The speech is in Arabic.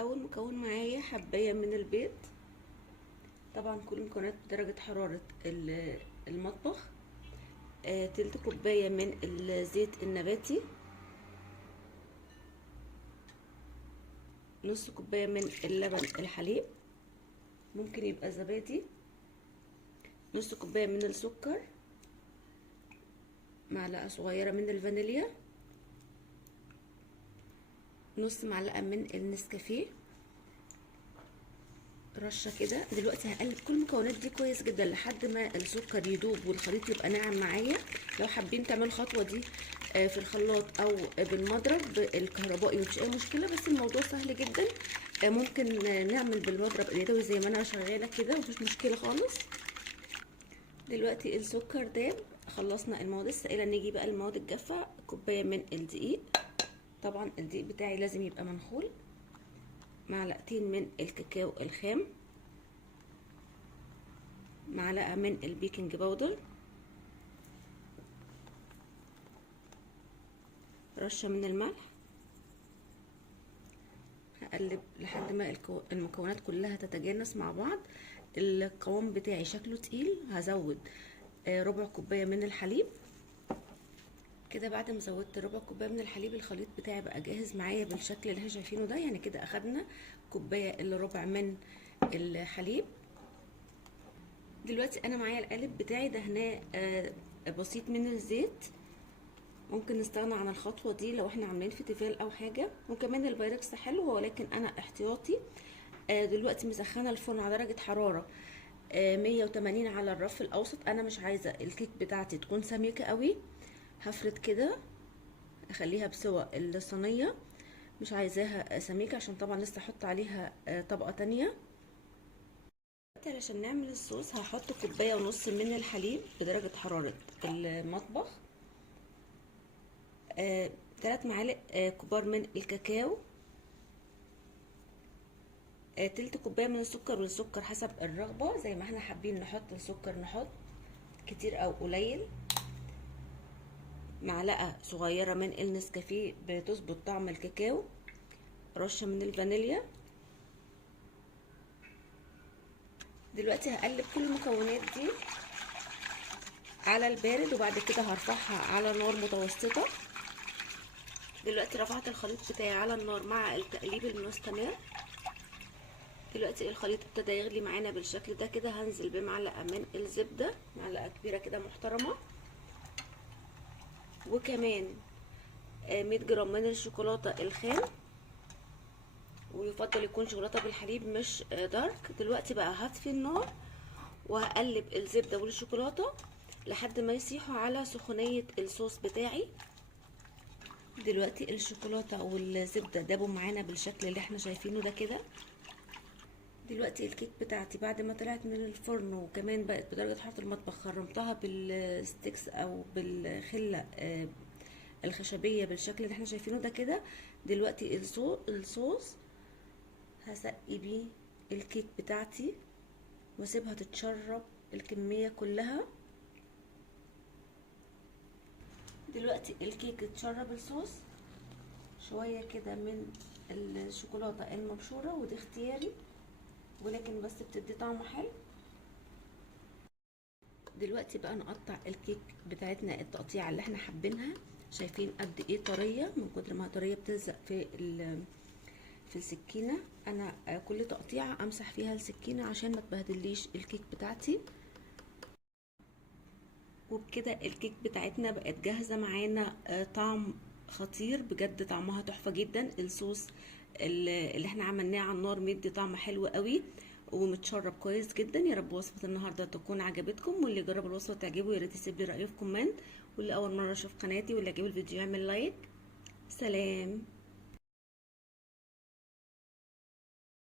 اول مكون معايا حبايه من البيض، طبعا كل المكونات بدرجه حراره المطبخ. تلت كوبايه من الزيت النباتي، نص كوبايه من اللبن الحليب، ممكن يبقى زبادي، نص كوبايه من السكر، معلقه صغيره من الفانيليا، نص معلقه من النسكافيه، رشه كده. دلوقتي هقلب كل المكونات دي كويس جدا لحد ما السكر يدوب والخليط يبقى ناعم معايا. لو حابين تعملوا الخطوه دي في الخلاط او بالمضرب الكهربائي مفيش اي مشكله، بس الموضوع سهل جدا. ممكن نعمل بالمضرب اليدوي زي ما انا شغاله كده، مفيش مشكله خالص. دلوقتي السكر داب، خلصنا المواد السائله. نيجي بقى المواد الجافه. كوبايه من الدقيق، طبعا الدقيق بتاعي لازم يبقى منخول، معلقتين من الكاكاو الخام، معلقه من البيكنج باودر، رشه من الملح. هقلب لحد ما المكونات كلها تتجانس مع بعض. القوام بتاعي شكله تقيل، هزود ربع كوبايه من الحليب كده. بعد ما زودت ربع كوبايه من الحليب الخليط بتاعي بقى جاهز معايا بالشكل اللي احنا شايفينه ده. يعني كده اخدنا كوبايه الا ربع من الحليب. دلوقتي انا معايا القالب بتاعي دهناه بسيط من الزيت. ممكن نستغنى عن الخطوه دي لو احنا عاملين في تيفال او حاجه، وكمان البايركس حلو ولكن انا احتياطي. دلوقتي مسخنه الفرن على درجه حراره 180 على الرف الاوسط. انا مش عايزه الكيك بتاعتي تكون سميكه قوي، هفرد كده اخليها بسوا الصينيه، مش عايزاها سميكه عشان طبعا لسه احط عليها طبقه تانية. علشان نعمل الصوص هحط كوبايه ونص من الحليب بدرجه حراره المطبخ، 3 معالق كبار من الكاكاو، تلت كوبايه من السكر، والسكر حسب الرغبه زي ما احنا حابين نحط السكر، نحط كتير او قليل. معلقه صغيره من النسكافيه بتظبط طعم الكاكاو، رشه من الفانيليا. دلوقتي هقلب كل المكونات دي على البارد، وبعد كده هرفعها على نار متوسطه. دلوقتي رفعت الخليط بتاعي على النار مع التقليب المستمر. دلوقتي الخليط ابتدى يغلي معانا بالشكل ده كده. هنزل بمعلقه من الزبده، معلقه كبيره كده محترمه، وكمان 100 جرام من الشوكولاته الخام، ويفضل يكون شوكولاته بالحليب مش دارك. دلوقتي بقى هطفي النار وهقلب الزبده والشوكولاته لحد ما يسيحوا على سخونيه الصوص بتاعي. دلوقتي الشوكولاته والزبده دابوا معانا بالشكل اللي احنا شايفينه ده كده. دلوقتي الكيك بتاعتي بعد ما طلعت من الفرن وكمان بقت بدرجه حراره المطبخ، خرمتها بالستيكس او بالخله الخشبيه بالشكل اللي احنا شايفينه ده كده. دلوقتي الصوص هسقي بيه الكيك بتاعتي واسيبها تتشرب الكميه كلها. دلوقتي الكيك اتشرب الصوص شويه كده من الشوكولاته المبشوره، ودي اختياري ولكن بس بتدي طعم حلو. دلوقتي بقى نقطع الكيك بتاعتنا التقطيعه اللي احنا حابينها. شايفين قد ايه طريه؟ من كتر ما طريه بتلزق في السكينه. انا كل تقطيعه امسح فيها السكينه عشان ما تبهدليش الكيك بتاعتي. وبكده الكيك بتاعتنا بقت جاهزه معانا. طعم خطير بجد، طعمها تحفه جدا. الصوص اللي احنا عملناه على النار مدي طعم حلو قوي ومتشرب كويس جدا. يا رب وصفه النهارده تكون عجبتكم، واللي جرب الوصفه تعجبه يا ريت يسيب لي رايه في كومنت، واللي اول مره يشوف قناتي واللي عجبه الفيديو يعمل لايك. سلام.